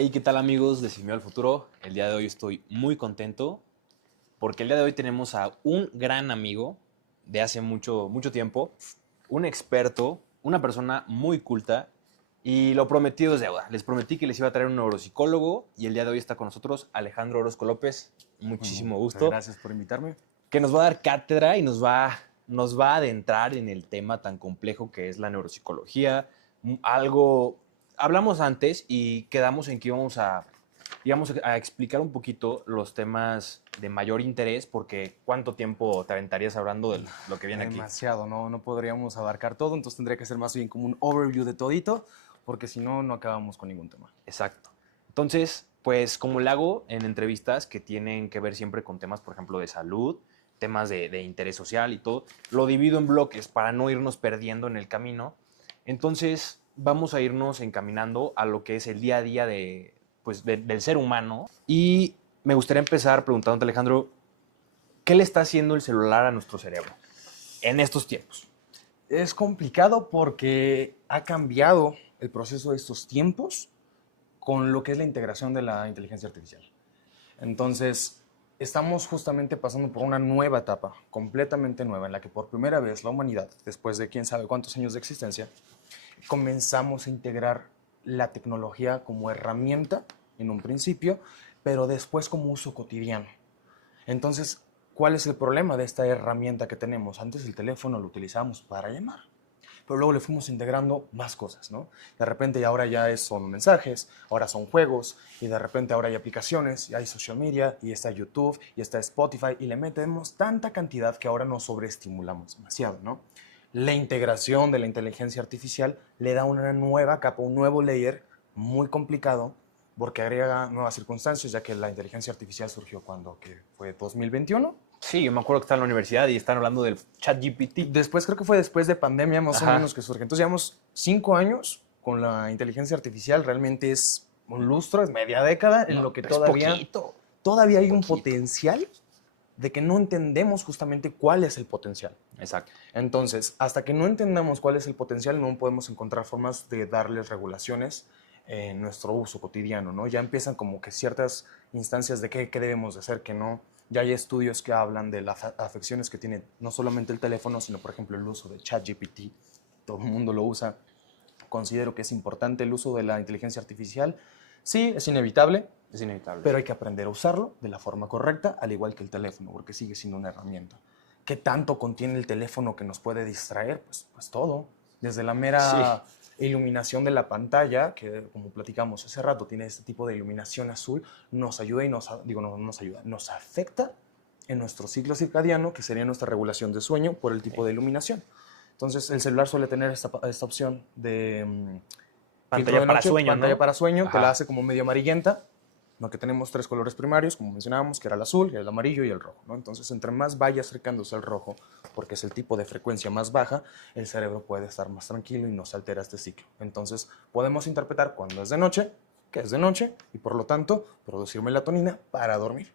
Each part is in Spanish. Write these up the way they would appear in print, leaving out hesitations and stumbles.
Hey, ¿qué tal amigos de Sin Miedo al Futuro? El día de hoy estoy muy contento porque el día de hoy tenemos a un gran amigo de hace mucho, mucho tiempo, un experto, una persona muy culta y lo prometido es deuda. Les prometí que les iba a traer un neuropsicólogo y el día de hoy está con nosotros Alejandro Orozco López. Bueno, Muchísimo muchas gusto. gracias por invitarme. Que nos va a dar cátedra y nos va a adentrar en el tema tan complejo que es la neuropsicología. Algo, hablamos antes y quedamos en que íbamos a explicar un poquito los temas de mayor interés, porque ¿cuánto tiempo te aventarías hablando de lo que viene aquí? Demasiado, no podríamos abarcar todo, entonces tendría que ser más bien como un overview de todito, porque si no, no acabamos con ningún tema. Exacto. Entonces, pues como lo hago en entrevistas que tienen que ver siempre con temas, por ejemplo, de salud, temas de interés social y todo, lo divido en bloques para no irnos perdiendo en el camino. Entonces, vamos a irnos encaminando a lo que es el día a día del ser humano. Y me gustaría empezar preguntándote, Alejandro, ¿qué le está haciendo el celular a nuestro cerebro en estos tiempos? Es complicado porque ha cambiado el proceso de estos tiempos con lo que es la integración de la inteligencia artificial. Entonces, estamos justamente pasando por una nueva etapa, completamente nueva, en la que por primera vez la humanidad, después de quién sabe cuántos años de existencia, comenzamos a integrar la tecnología como herramienta en un principio, pero después como uso cotidiano. Entonces, ¿cuál es el problema de esta herramienta que tenemos? Antes el teléfono lo utilizábamos para llamar, pero luego le fuimos integrando más cosas, ¿no? De repente ahora ya son mensajes, ahora son juegos, y de repente ahora hay aplicaciones, y hay social media, y está YouTube, y está Spotify, y le metemos tanta cantidad que ahora nos sobreestimulamos demasiado, ¿no? La integración de la inteligencia artificial le da una nueva capa, un nuevo layer muy complicado, porque agrega nuevas circunstancias, ya que la inteligencia artificial surgió cuando, que fue 2021. Sí, yo me acuerdo que está en la universidad y están hablando del chat GPT. Después, creo que fue después de pandemia más o Ajá. menos que surge. Entonces llevamos 5 años con la inteligencia artificial. Realmente es un lustro, es media década en lo que Es todavía hay un poquito. potencial de que no entendemos justamente cuál es el potencial. Exacto. Entonces, hasta que no entendamos cuál es el potencial, no podemos encontrar formas de darles regulaciones en nuestro uso cotidiano, ¿no? Ya empiezan como que ciertas instancias de qué debemos de hacer, qué no. Ya hay estudios que hablan de las afecciones que tiene no solamente el teléfono, sino por ejemplo el uso de ChatGPT. Todo el mundo lo usa. Considero que es importante el uso de la inteligencia artificial. Sí, es inevitable, Es inevitable. pero hay que aprender a usarlo de la forma correcta, al igual que el teléfono, porque sigue siendo una herramienta. ¿Qué tanto contiene el teléfono que nos puede distraer? Pues todo. Desde la mera iluminación de la pantalla, que como platicamos hace rato, tiene este tipo de iluminación azul, nos ayuda y nos afecta en nuestro ciclo circadiano, que sería nuestra regulación de sueño por el tipo de iluminación. Entonces, el celular suele tener esta opción de Pantalla filtro de para noche, sueño, pantalla ¿no? para sueño, Ajá. te la hace como medio amarillenta, ¿no? Que tenemos 3 colores primarios, como mencionábamos, que era el azul, el amarillo y el rojo, ¿no? Entonces, entre más vaya acercándose al rojo, porque es el tipo de frecuencia más baja, el cerebro puede estar más tranquilo y no se altera este ciclo. Entonces, podemos interpretar cuando es de noche, que es de noche, y por lo tanto, producir melatonina para dormir.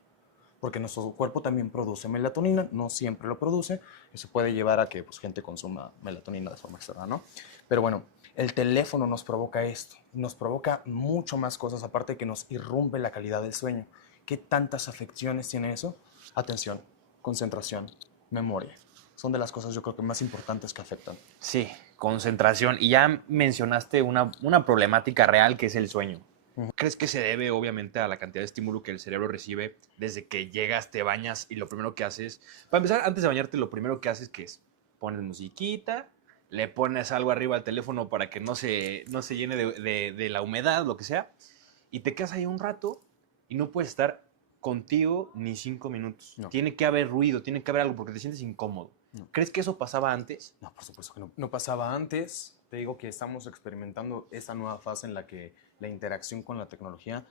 Porque nuestro cuerpo también produce melatonina, no siempre lo produce, eso puede llevar a que pues, gente consuma melatonina de forma externa, ¿no? Pero bueno, el teléfono nos provoca esto, nos provoca mucho más cosas, aparte de que nos irrumpe la calidad del sueño. ¿Qué tantas afecciones tiene eso? Atención, concentración, memoria. Son de las cosas yo creo que más importantes que afectan. Sí, concentración. Y ya mencionaste una problemática real que es el sueño. ¿Crees que se debe obviamente a la cantidad de estímulo que el cerebro recibe desde que llegas, te bañas y lo primero que haces, para empezar, antes de bañarte, lo primero que haces que es pones musiquita, le pones algo arriba al teléfono para que no se llene de la humedad, lo que sea, y te quedas ahí un rato y no puedes estar contigo ni 5 minutos. No. Tiene que haber ruido, tiene que haber algo porque te sientes incómodo. No. ¿Crees que eso pasaba antes? No, por supuesto que no. No pasaba antes. Te digo que estamos experimentando esa nueva fase en la que la interacción con la tecnología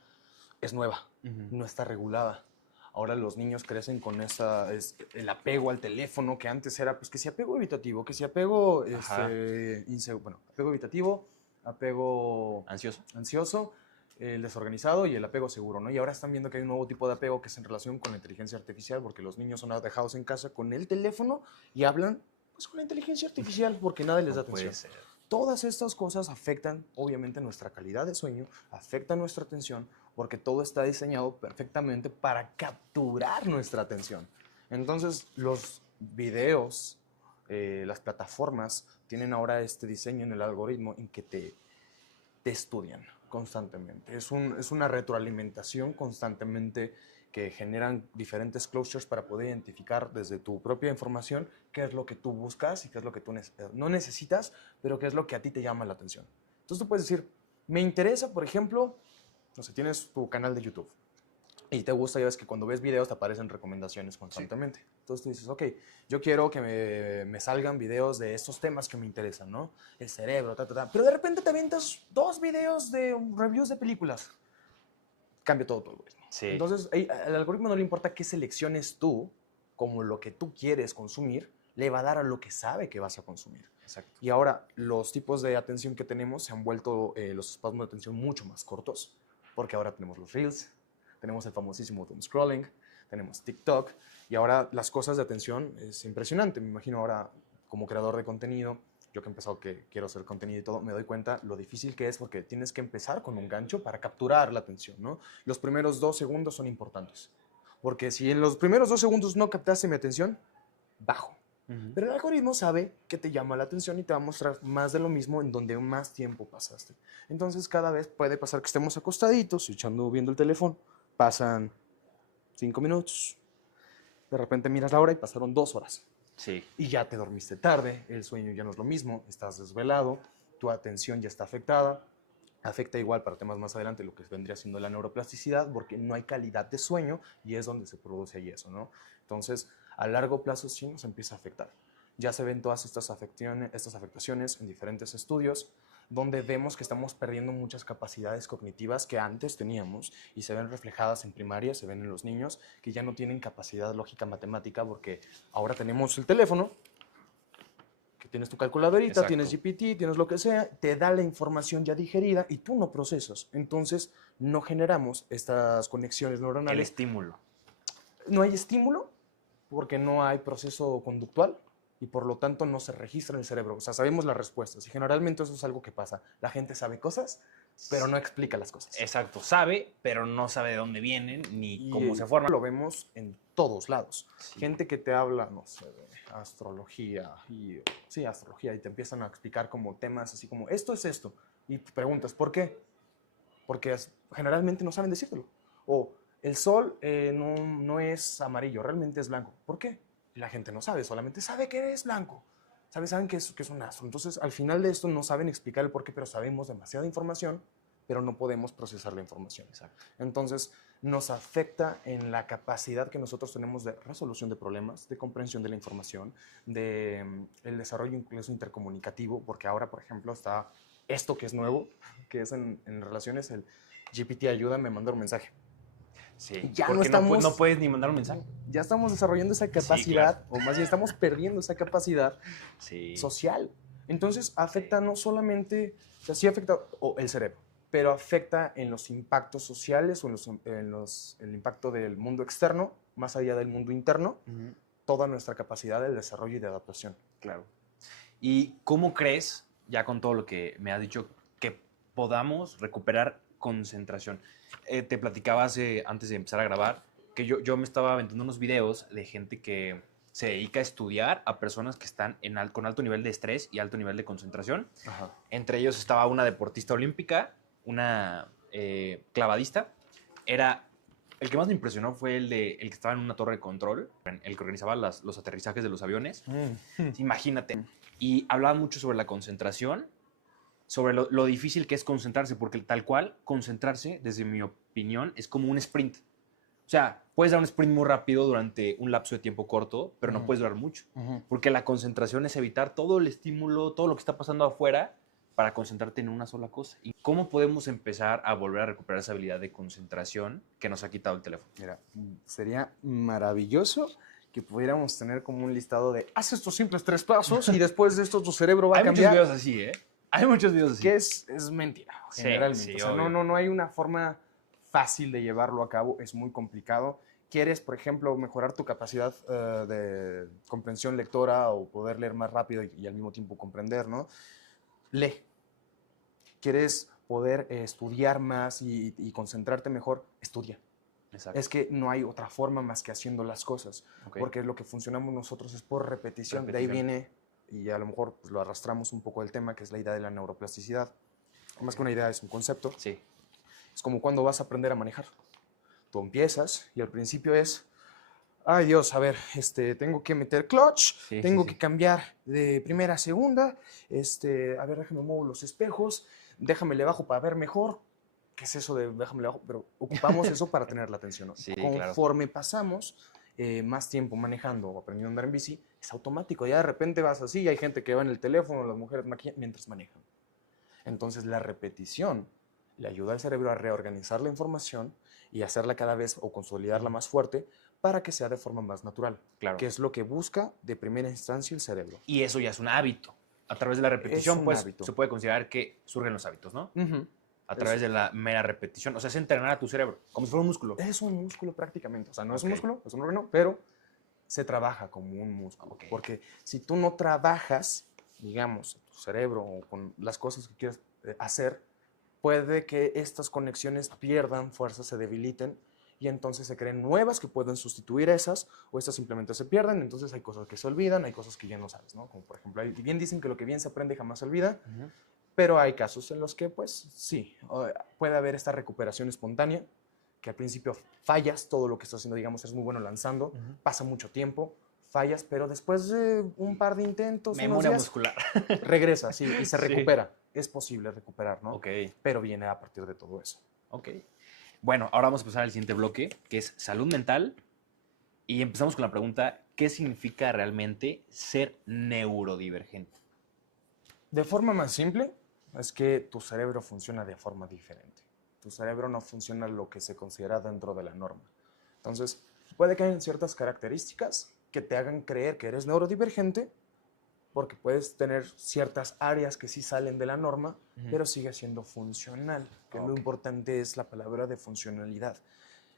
es nueva, no está regulada. Ahora los niños crecen con el apego al teléfono, que antes era, pues, que si apego evitativo, que si apego, apego evitativo, apego Ansioso. ansioso, el desorganizado y el apego seguro, ¿no? Y ahora están viendo que hay un nuevo tipo de apego que es en relación con la inteligencia artificial, porque los niños son dejados en casa con el teléfono y hablan, pues, con la inteligencia artificial, porque nadie les da No puede atención. ser. todas estas cosas afectan, obviamente, nuestra calidad de sueño, afectan nuestra atención, porque todo está diseñado perfectamente para capturar nuestra atención. Entonces, los videos, las plataformas tienen ahora este diseño en el algoritmo en que te estudian constantemente. Es una retroalimentación constantemente que generan diferentes closures para poder identificar desde tu propia información qué es lo que tú buscas y qué es lo que tú no necesitas, pero qué es lo que a ti te llama la atención. Entonces tú puedes decir, me interesa, por ejemplo, no sé, tienes tu canal de YouTube y te gusta, ya ves que cuando ves videos te aparecen recomendaciones constantemente. Sí. Entonces tú dices, ok, yo quiero que me salgan videos de estos temas que me interesan, ¿no? El cerebro, Pero de repente te avientas 2 videos de reviews de películas. Cambia todo tu algoritmo. Sí. Entonces, al algoritmo no le importa qué selecciones tú, como lo que tú quieres consumir, le va a dar a lo que sabe que vas a consumir. Exacto. Y ahora, los tipos de atención que tenemos se han vuelto los espasmos de atención mucho más cortos, porque ahora tenemos los Reels, tenemos el famosísimo doom scrolling, tenemos TikTok, y ahora las cosas de atención es impresionante. Me imagino ahora, como creador de contenido, yo que he empezado que quiero hacer contenido y todo, me doy cuenta lo difícil que es porque tienes que empezar con un gancho para capturar la atención, ¿no? Los primeros 2 segundos son importantes, porque si en los primeros 2 segundos no captaste mi atención, bajo. Pero el algoritmo sabe que te llama la atención y te va a mostrar más de lo mismo en donde más tiempo pasaste. Entonces, cada vez puede pasar que estemos acostaditos, viendo el teléfono, pasan 5 minutos, de repente miras la hora y pasaron 2 horas. Sí. Y ya te dormiste tarde, el sueño ya no es lo mismo, estás desvelado, tu atención ya está afectada. Afecta igual para temas más adelante lo que vendría siendo la neuroplasticidad, porque no hay calidad de sueño y es donde se produce ahí eso, ¿no? Entonces, a largo plazo sí nos empieza a afectar. Ya se ven todas estas afectaciones en diferentes estudios, donde vemos que estamos perdiendo muchas capacidades cognitivas que antes teníamos y se ven reflejadas en primaria, se ven en los niños que ya no tienen capacidad lógica matemática porque ahora tenemos el teléfono, que tienes tu calculadorita, exacto, tienes GPT, tienes lo que sea, te da la información ya digerida y tú no procesas. Entonces no generamos estas conexiones neuronales. El estímulo. No hay estímulo porque no hay proceso conductual y por lo tanto no se registra en el cerebro. O sea, sabemos las respuestas y generalmente eso es algo que pasa. La gente sabe cosas, pero no explica las cosas. Exacto, sabe, pero no sabe de dónde vienen ni cómo se forman. Lo vemos en todos lados. Sí. Gente que te habla, no sé, de astrología y te empiezan a explicar como temas así como esto es esto y te preguntas ¿por qué? Porque generalmente no saben decírtelo. O el sol no es amarillo, realmente es blanco. ¿Por qué? La gente no sabe, solamente sabe que es blanco. Saben que es un astro. Entonces, al final de esto no saben explicar el por qué, pero sabemos demasiada información, pero no podemos procesar la información. Exacto. Entonces, nos afecta en la capacidad que nosotros tenemos de resolución de problemas, de comprensión de la información, de el desarrollo incluso intercomunicativo, porque ahora, por ejemplo, está esto que es nuevo, que es en relaciones, el GPT ayuda, me manda un mensaje. Sí, ya porque no puedes ni mandar un mensaje. Ya estamos desarrollando esa capacidad, sí, claro, o más bien estamos perdiendo esa capacidad sí, social. Entonces afecta no solamente, o sea, sí afecta el cerebro, pero afecta en los impactos sociales o el impacto del mundo externo, más allá del mundo interno, toda nuestra capacidad de desarrollo y de adaptación. Claro. ¿Y cómo crees, ya con todo lo que me has dicho, que podamos recuperar concentración? Te platicaba antes de empezar a grabar que yo me estaba aventando unos videos de gente que se dedica a estudiar a personas que están con alto nivel de estrés y alto nivel de concentración. Ajá. Entre ellos estaba una deportista olímpica, una clavadista. El que más me impresionó fue el que estaba en una torre de control, el que organizaba los aterrizajes de los aviones. Imagínate. Y hablaba mucho sobre la concentración, sobre lo difícil que es concentrarse, porque tal cual, concentrarse, desde mi opinión, es como un sprint. O sea, puedes dar un sprint muy rápido durante un lapso de tiempo corto, pero no puedes durar mucho. Porque la concentración es evitar todo el estímulo, todo lo que está pasando afuera, para concentrarte en una sola cosa. ¿Y cómo podemos empezar a volver a recuperar esa habilidad de concentración que nos ha quitado el teléfono? Mira, sería maravilloso que pudiéramos tener como un listado de haz estos simples 3 pasos y después de esto tu cerebro va a cambiar. Hay muchos videos así, ¿eh? Hay muchos videos así. Que es mentira, sí, generalmente. Sí, o sea, no hay una forma fácil de llevarlo a cabo, es muy complicado. Quieres, por ejemplo, mejorar tu capacidad de comprensión lectora o poder leer más rápido y al mismo tiempo comprender, ¿no? lee. ¿Quieres poder estudiar más y concentrarte mejor? Estudia. Exacto. Es que no hay otra forma más que haciendo las cosas, Ok. porque lo que funcionamos nosotros es por repetición. De ahí viene, y a lo mejor pues, lo arrastramos un poco del tema, que es la idea de la neuroplasticidad. Más que una idea, es un concepto. Sí. Es como cuando vas a aprender a manejar. Tú empiezas y al principio es, ay Dios, a ver, tengo que meter clutch, tengo que cambiar de primera a segunda, a ver, déjame mover los espejos, déjame le bajo para ver mejor. ¿Qué es eso de déjame le bajo? Pero ocupamos eso para tener la atención, ¿no? Sí, Conforme pasamos más tiempo manejando o aprendiendo a andar en bici, es automático. Ya de repente vas así y hay gente que va en el teléfono, las mujeres maquillan mientras manejan. Entonces la repetición le ayuda al cerebro a reorganizar la información y hacerla cada vez o consolidarla más fuerte para que sea de forma más natural, Claro. que es lo que busca de primera instancia el cerebro. Y eso ya es un hábito. A través de la repetición, pues, hábito. se puede considerar que surgen los hábitos, ¿no? Uh-huh. A través de la mera repetición. O sea, es entrenar a tu cerebro, como si fuera un músculo. Es un músculo prácticamente. O sea, no es un músculo, es un órgano, pero se trabaja como un músculo. Okay. Porque si tú no trabajas, digamos, tu cerebro o con las cosas que quieres hacer, puede que estas conexiones pierdan fuerza, se debiliten y entonces se creen nuevas que pueden sustituir esas o estas simplemente se pierden. Entonces hay cosas que se olvidan, hay cosas que ya no sabes, ¿no? Como por ejemplo, bien dicen que lo que bien se aprende jamás se olvida. Uh-huh. Pero hay casos en los que, pues, sí, puede haber esta recuperación espontánea, que al principio fallas, todo lo que estás haciendo, digamos, eres muy bueno lanzando, pasa mucho tiempo, fallas, pero después de un par de intentos, memoria muscular, regresa, sí, y se recupera. Sí. Es posible recuperar, ¿no? Ok. Pero viene a partir de todo eso. Ok. Bueno, ahora vamos a pasar al siguiente bloque, que es salud mental, y empezamos con la pregunta, ¿qué significa realmente ser neurodivergente? De forma más simple, es que tu cerebro funciona de forma diferente. Tu cerebro no funciona lo que se considera dentro de la norma. Entonces, puede que hayan ciertas características que te hagan creer que eres neurodivergente, porque puedes tener ciertas áreas que sí salen de la norma, pero sigue siendo funcional, que lo importante es la palabra de funcionalidad.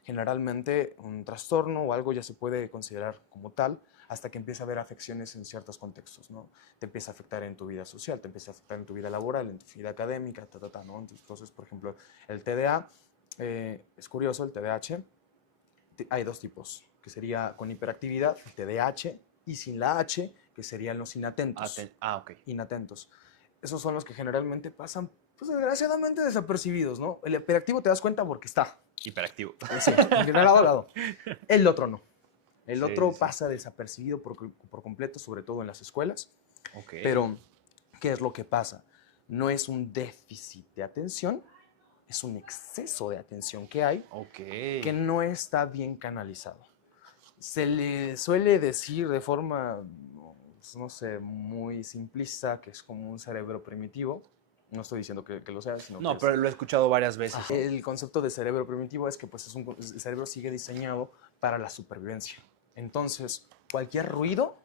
Generalmente un trastorno o algo ya se puede considerar como tal hasta que empieza a haber afecciones en ciertos contextos, ¿no? Te empieza a afectar en tu vida social, te empieza a afectar en tu vida laboral, en tu vida académica, ¿no? Entonces, por ejemplo, el TDA, es curioso, el TDAH, hay dos tipos, que sería con hiperactividad, el TDAH, y sin la H, que serían los inatentos. Ok. Inatentos. Esos son los que generalmente pasan, pues desgraciadamente desapercibidos, ¿no? El hiperactivo te das cuenta porque está. Hiperactivo. Sí, de lado a lado. El otro no. El otro pasa desapercibido por completo, sobre todo en las escuelas. Okay. Pero, ¿qué es lo que pasa? No es un déficit de atención, es un exceso de atención que hay que no está bien canalizado. Se le suele decir de forma, no sé, muy simplista que es como un cerebro primitivo. No estoy diciendo que lo sea, sino no, que pero lo he escuchado varias veces. Ajá. El concepto de cerebro primitivo es que pues, el cerebro sigue diseñado para la supervivencia. Entonces, cualquier ruido,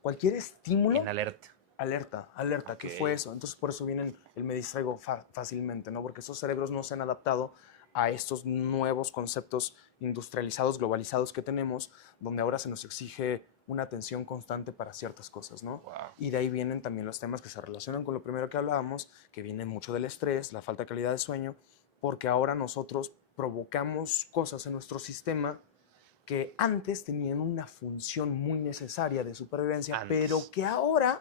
cualquier estímulo... En alerta. Alerta, ¿qué fue eso? Entonces, por eso vienen el me distraigo fácilmente, ¿no? Porque esos cerebros no se han adaptado a estos nuevos conceptos industrializados, globalizados que tenemos, donde ahora se nos exige una atención constante para ciertas cosas, ¿no? Wow. Y de ahí vienen también los temas que se relacionan con lo primero que hablábamos, que viene mucho del estrés, la falta de calidad de sueño, porque ahora nosotros provocamos cosas en nuestro sistema que antes tenían una función muy necesaria de supervivencia, pero que ahora,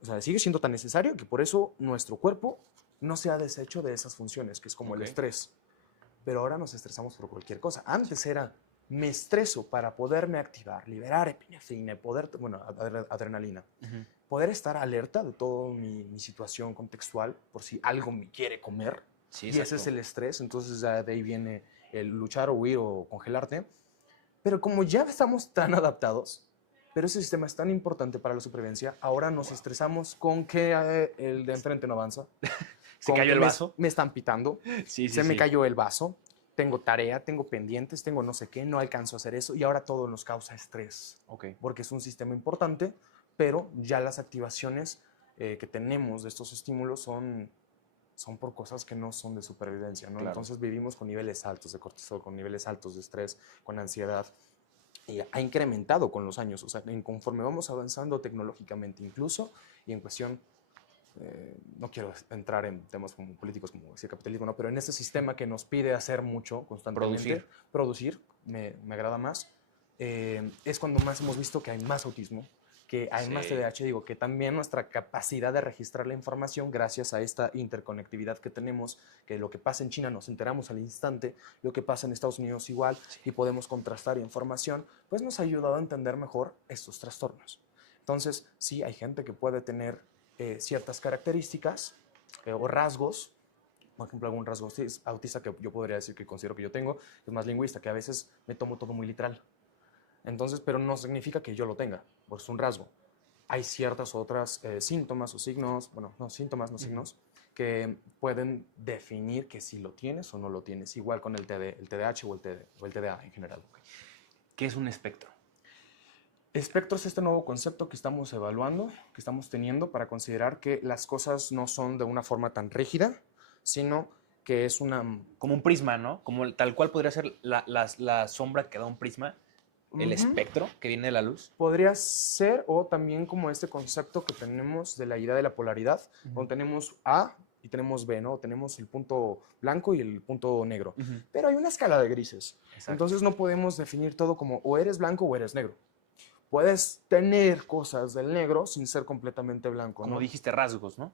o sea, sigue siendo tan necesario que por eso nuestro cuerpo no se ha deshecho de esas funciones, que es como el estrés. Pero ahora nos estresamos por cualquier cosa. Antes era, me estreso para poderme activar, liberar epinefrina, adrenalina, poder estar alerta de toda mi situación contextual, por si algo me quiere comer, y ese es el estrés. Entonces de ahí viene el luchar o huir o congelarte. Pero como ya estamos tan adaptados, pero ese sistema es tan importante para la supervivencia, ahora nos estresamos con que el de enfrente no avanza. ¿Se cayó el vaso? Me están pitando, se me cayó el vaso, tengo tarea, tengo pendientes, tengo no sé qué, no alcanzo a hacer eso y ahora todo nos causa estrés. Porque es un sistema importante, pero ya las activaciones que tenemos de estos estímulos son por cosas que no son de supervivencia, ¿no? Claro. Entonces vivimos con niveles altos de cortisol, con niveles altos de estrés, con ansiedad. Y ha incrementado con los años, o sea, conforme vamos avanzando tecnológicamente incluso, y en cuestión no quiero entrar en temas como políticos, como decir capitalismo, ¿no? Pero en este sistema que nos pide hacer mucho constantemente, producir me agrada más, es cuando más hemos visto que hay más autismo, que hay más TDAH, digo, que también nuestra capacidad de registrar la información gracias a esta interconectividad que tenemos, que lo que pasa en China nos enteramos al instante, lo que pasa en Estados Unidos igual, y podemos contrastar información, pues nos ha ayudado a entender mejor estos trastornos. Entonces, sí, hay gente que puede tener ciertas características o rasgos, por ejemplo, algún rasgo autista que yo podría decir que considero que yo tengo, es más lingüista, que a veces me tomo todo muy literal. Entonces, pero no significa que yo lo tenga, porque es un rasgo. Hay ciertas otras síntomas o signos, bueno, no síntomas, no signos, que pueden definir que si lo tienes o no lo tienes, igual con el TDAH o el TDA en general. ¿Qué es un espectro? Espectro es este nuevo concepto que estamos evaluando, que estamos teniendo para considerar que las cosas no son de una forma tan rígida, sino que es una... Como un prisma, ¿no? Como tal cual podría ser la sombra que da un prisma, el espectro que viene de la luz. Podría ser, o también como este concepto que tenemos de la idea de la polaridad, donde tenemos A y tenemos B, ¿no? Tenemos el punto blanco y el punto negro. Pero hay una escala de grises. Exacto. Entonces no podemos definir todo como o eres blanco o eres negro. Puedes tener cosas del negro sin ser completamente blanco, como ¿no? dijiste, rasgos, ¿no?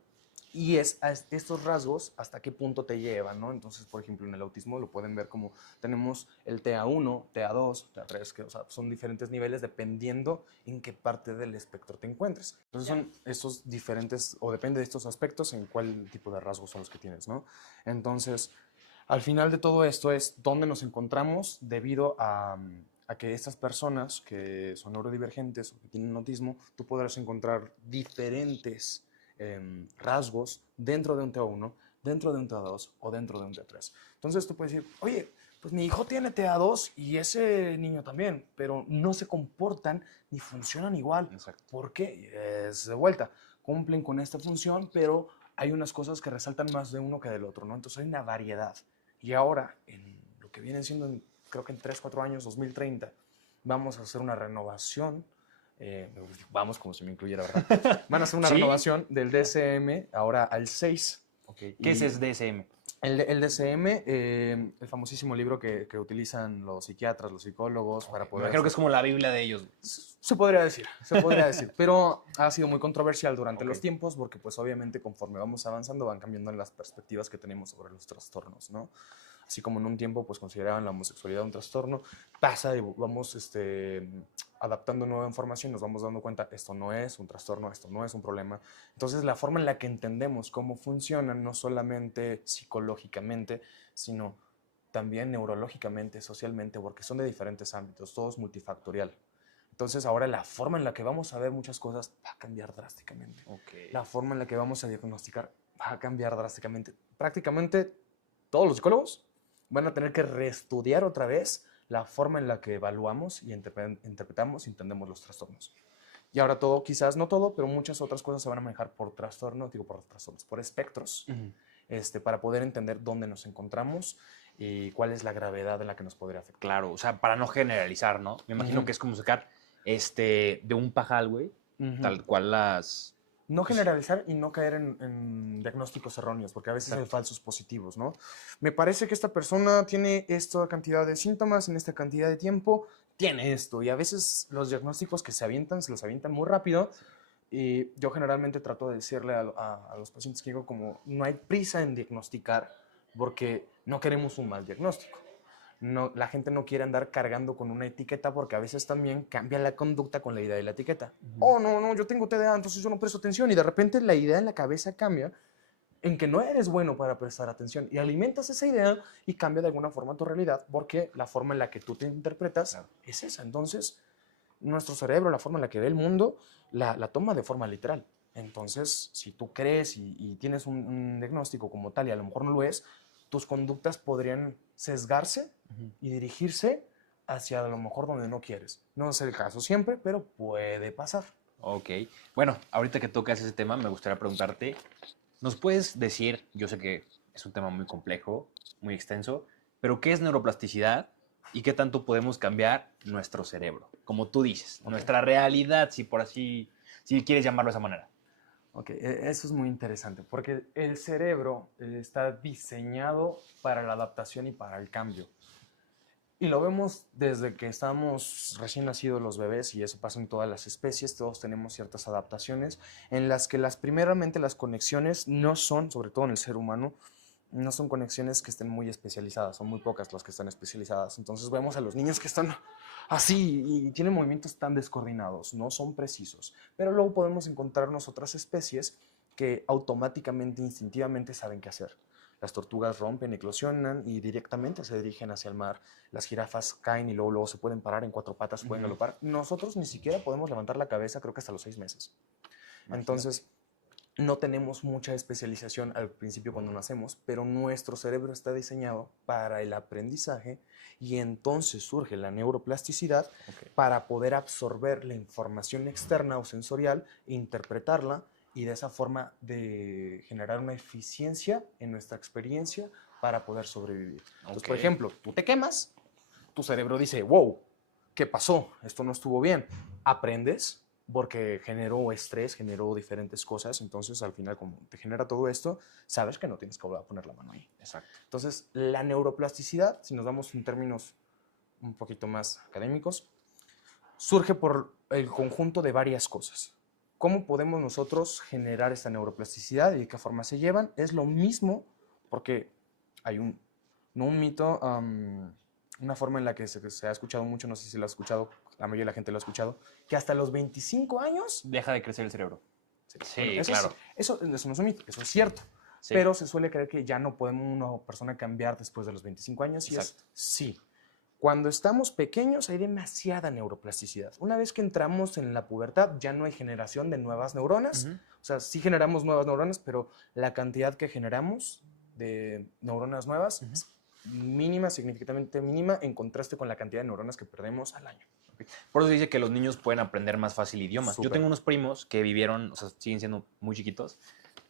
Y es a estos rasgos hasta qué punto te llevan, ¿no? Entonces, por ejemplo, en el autismo lo pueden ver como tenemos el TA1, TA2, TA3, que o sea, son diferentes niveles dependiendo en qué parte del espectro te encuentres. Entonces son estos diferentes, o depende de estos aspectos, en cuál tipo de rasgos son los que tienes, ¿no? Entonces, al final de todo esto es dónde nos encontramos debido a que estas personas que son neurodivergentes o que tienen autismo, tú podrás encontrar diferentes rasgos dentro de un TA1, dentro de un TA2 o dentro de un TA3. Entonces tú puedes decir, oye, pues mi hijo tiene TA2 y ese niño también, pero no se comportan ni funcionan igual. Exacto. ¿Por qué? Es de vuelta, cumplen con esta función, pero hay unas cosas que resaltan más de uno que del otro, ¿no? Entonces hay una variedad. Y ahora, en lo que viene siendo, creo que en 3, 4 años, 2030, vamos a hacer una renovación. Vamos, como si me incluyera, ¿verdad? Van a hacer una renovación del DSM ahora al 6. Okay. ¿Qué es ese DSM? El DSM, el famosísimo libro que utilizan los psiquiatras, los psicólogos para poder... Creo que es como la Biblia de ellos. Se podría decir, pero ha sido muy controversial durante los tiempos porque pues obviamente conforme vamos avanzando van cambiando las perspectivas que tenemos sobre los trastornos, ¿no? Así como en un tiempo pues consideraban la homosexualidad un trastorno, pasa y vamos adaptando nueva información, nos vamos dando cuenta, esto no es un trastorno, esto no es un problema. Entonces la forma en la que entendemos cómo funcionan, no solamente psicológicamente, sino también neurológicamente, socialmente, porque son de diferentes ámbitos, todo es multifactorial. Entonces ahora la forma en la que vamos a ver muchas cosas va a cambiar drásticamente. Okay. La forma en la que vamos a diagnosticar va a cambiar drásticamente. Prácticamente todos los psicólogos van a tener que reestudiar otra vez la forma en la que evaluamos y interpretamos y entendemos los trastornos. Y ahora todo, quizás no todo, pero muchas otras cosas se van a manejar por trastorno, digo por trastornos, por espectros, para poder entender dónde nos encontramos y cuál es la gravedad en la que nos podría afectar. Claro, o sea, para no generalizar, ¿no? Me imagino que es como sacar de un pajal, güey, tal cual las... No generalizar y no caer en diagnósticos erróneos, porque a veces hay falsos positivos, ¿no? Me parece que esta persona tiene esta cantidad de síntomas en esta cantidad de tiempo, tiene esto, y a veces los diagnósticos que se los avientan muy rápido, y yo generalmente trato de decirle a los pacientes que digo como, no hay prisa en diagnosticar, porque no queremos un mal diagnóstico. No, la gente no quiere andar cargando con una etiqueta porque a veces también cambia la conducta con la idea de la etiqueta. Oh, no, yo tengo TDA, entonces yo no presto atención. Y de repente la idea en la cabeza cambia en que no eres bueno para prestar atención. Y alimentas esa idea y cambia de alguna forma tu realidad porque la forma en la que tú te interpretas es esa. Entonces, nuestro cerebro, la forma en la que ve el mundo, la toma de forma literal. Entonces, si tú crees y tienes un diagnóstico como tal y a lo mejor no lo es, tus conductas podrían sesgarse y dirigirse hacia a lo mejor donde no quieres. No es el caso siempre, pero puede pasar. Ok. Bueno, ahorita que tocas ese tema, me gustaría preguntarte, ¿nos puedes decir, yo sé que es un tema muy complejo, muy extenso, pero qué es neuroplasticidad y qué tanto podemos cambiar nuestro cerebro? Como tú dices, nuestra realidad, si quieres llamarlo de esa manera. Ok, eso es muy interesante, porque el cerebro está diseñado para la adaptación y para el cambio. Y lo vemos desde que estamos recién nacidos los bebés, y eso pasa en todas las especies. Todos tenemos ciertas adaptaciones en las que primeramente las conexiones no son, sobre todo en el ser humano, no son conexiones que estén muy especializadas, son muy pocas las que están especializadas. Entonces vemos a los niños que están así y tienen movimientos tan descoordinados, no son precisos. Pero luego podemos encontrarnos otras especies que automáticamente, instintivamente saben qué hacer. Las tortugas rompen, eclosionan y directamente se dirigen hacia el mar. Las jirafas caen y luego se pueden parar en 4 patas, pueden galopar. Nosotros ni siquiera podemos levantar la cabeza, creo que hasta los 6 meses. Imagínate. Entonces, no tenemos mucha especialización al principio cuando nacemos, pero nuestro cerebro está diseñado para el aprendizaje, y entonces surge la neuroplasticidad para poder absorber la información externa o sensorial, interpretarla y de esa forma de generar una eficiencia en nuestra experiencia para poder sobrevivir. Entonces, por ejemplo, tú te quemas, tu cerebro dice, wow, ¿qué pasó? Esto no estuvo bien. Aprendes porque generó estrés, generó diferentes cosas. Entonces, al final, como te genera todo esto, sabes que no tienes que volver a poner la mano ahí. Exacto. Entonces, la neuroplasticidad, si nos damos en términos un poquito más académicos, surge por el conjunto de varias cosas. ¿Cómo podemos nosotros generar esta neuroplasticidad y de qué forma se llevan? Es lo mismo, porque hay no un mito, una forma en la que se ha escuchado mucho, no sé si lo has escuchado, la mayoría de la gente lo ha escuchado, que hasta los 25 años deja de crecer el cerebro. Sí, bueno, eso claro. Eso no es un mito, eso es cierto. Sí. Pero se suele creer que ya no podemos una persona cambiar después de los 25 años. Y es sí. Cuando estamos pequeños hay demasiada neuroplasticidad. Una vez que entramos en la pubertad ya no hay generación de nuevas neuronas. O sea, sí generamos nuevas neuronas, pero la cantidad que generamos de neuronas nuevas es mínima, significativamente mínima, en contraste con la cantidad de neuronas que perdemos al año. Por eso dice que los niños pueden aprender más fácil idiomas. Yo tengo unos primos que vivieron, o sea, siguen siendo muy chiquitos,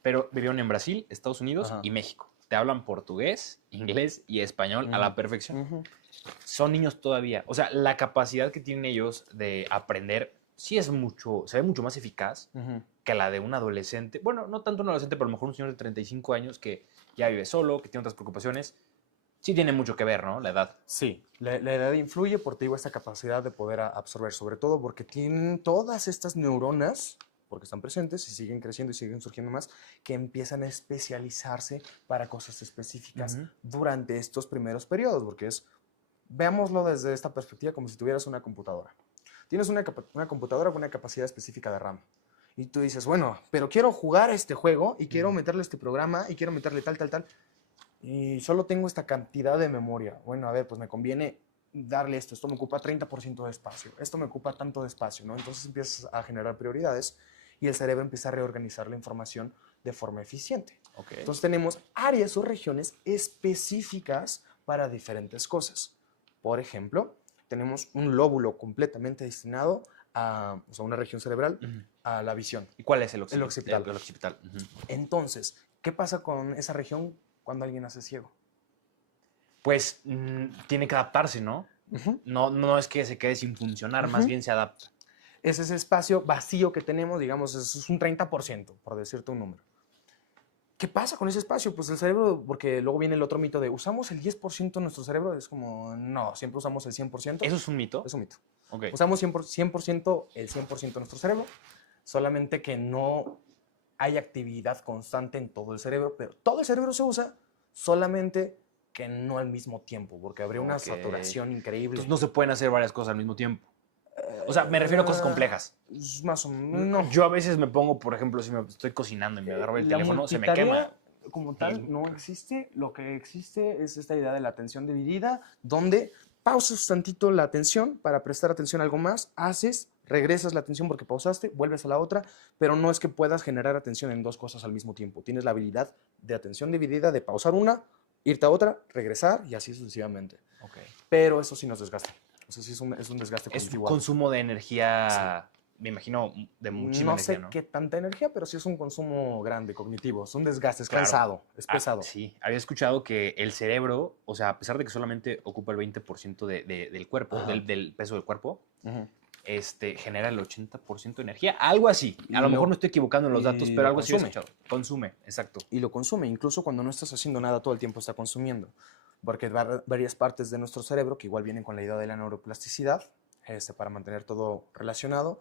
pero vivieron en Brasil, Estados Unidos y México. Te hablan portugués, inglés y español a la perfección. Son niños todavía. O sea, la capacidad que tienen ellos de aprender sí es mucho, se ve mucho más eficaz que la de un adolescente. Bueno, no tanto un adolescente, pero a lo mejor un señor de 35 años que ya vive solo, que tiene otras preocupaciones. Sí tiene mucho que ver, ¿no? La edad. Sí, la edad influye, por ti, esta capacidad de poder absorber, sobre todo porque tienen todas estas neuronas, porque están presentes y siguen creciendo y siguen surgiendo más, que empiezan a especializarse para cosas específicas durante estos primeros periodos, porque veámoslo desde esta perspectiva como si tuvieras una computadora. Tienes una computadora con una capacidad específica de RAM. Y tú dices, bueno, pero quiero jugar este juego y quiero meterle este programa y quiero meterle tal. Y solo tengo esta cantidad de memoria. Bueno, a ver, pues me conviene darle esto. Esto me ocupa 30% de espacio. Esto me ocupa tanto de espacio, ¿no? Entonces empiezas a generar prioridades y el cerebro empieza a reorganizar la información de forma eficiente. Entonces tenemos áreas o regiones específicas para diferentes cosas. Por ejemplo, tenemos un lóbulo completamente destinado a, o sea, una región cerebral, a la visión. ¿Y cuál es el occipital? El occipital. Entonces, ¿qué pasa con esa región cuando alguien nace ciego? Pues tiene que adaptarse, ¿no? No es que se quede sin funcionar, más bien se adapta. Es ese espacio vacío que tenemos, digamos, es un 30%, por decirte un número. ¿Qué pasa con ese espacio? Pues el cerebro, porque luego viene el otro mito de usamos el 10% de nuestro cerebro, es como, no, siempre usamos el 100%. ¿Eso es un mito? Es un mito. Usamos 100%, el 100% de nuestro cerebro, solamente que no hay actividad constante en todo el cerebro, pero todo el cerebro se usa, solamente que no al mismo tiempo, porque habría una saturación increíble. Entonces no se pueden hacer varias cosas al mismo tiempo. O sea, me refiero a cosas complejas. Más o menos. No. Yo a veces me pongo, por ejemplo, si me estoy cocinando y me agarro el teléfono, se me quema. Como tal, no existe. Lo que existe es esta idea de la atención dividida, donde pausas tantito la atención para prestar atención a algo más, haces, regresas la atención porque pausaste, vuelves a la otra, pero no es que puedas generar atención en dos cosas al mismo tiempo. Tienes la habilidad de atención dividida, de pausar una, irte a otra, regresar y así sucesivamente. Pero eso sí nos desgasta. O sea, sí es un desgaste cognitivo. Es un consumo de energía, me imagino, de muchísima energía, ¿no? No sé qué tanta energía, pero sí es un consumo grande, cognitivo. Es un desgaste, es cansado, es pesado. Sí, había escuchado que el cerebro, o sea, a pesar de que solamente ocupa el 20% del cuerpo, del peso del cuerpo, genera el 80% de energía. Algo así. A lo mejor no estoy equivocando en los datos, pero algo así he escuchado. Consume, exacto. Y lo consume. Incluso cuando no estás haciendo nada, todo el tiempo está consumiendo. Porque varias partes de nuestro cerebro, que igual vienen con la idea de la neuroplasticidad, para mantener todo relacionado.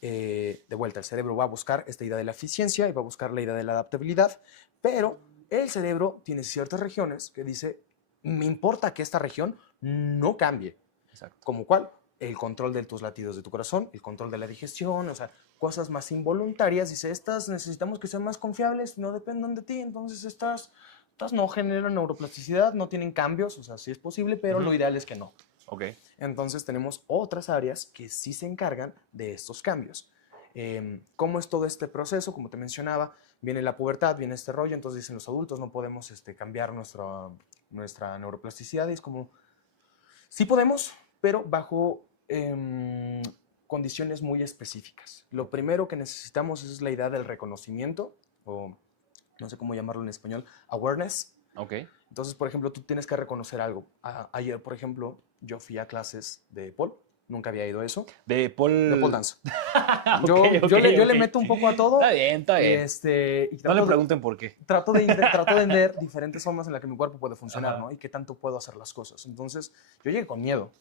De vuelta, el cerebro va a buscar esta idea de la eficiencia y va a buscar la idea de la adaptabilidad, pero el cerebro tiene ciertas regiones que dice, me importa que esta región no cambie. Exacto. Como cuál, el control de tus latidos de tu corazón, el control de la digestión, o sea, cosas más involuntarias. Dice, estas necesitamos que sean más confiables, no dependan de ti, entonces estas no generan neuroplasticidad, no tienen cambios, o sea, sí es posible, pero lo ideal es que no. Okay. Entonces tenemos otras áreas que sí se encargan de estos cambios. ¿Cómo es todo este proceso? Como te mencionaba, viene la pubertad, viene este rollo, entonces dicen los adultos no podemos cambiar nuestra neuroplasticidad, y es como, sí podemos, pero bajo condiciones muy específicas. Lo primero que necesitamos es la idea del reconocimiento, o no sé cómo llamarlo en español, awareness. Okay. Entonces, por ejemplo, tú tienes que reconocer algo. Ayer, por ejemplo, yo fui a clases de pole. Nunca había ido a eso. De pole dance. Okay, yo le meto un poco a todo. Está bien, está bien. Y No le pregunten por qué. Trato de entender diferentes formas en las que mi cuerpo puede funcionar, Ajá. ¿no? Y qué tanto puedo hacer las cosas. Entonces, yo llegué con miedo.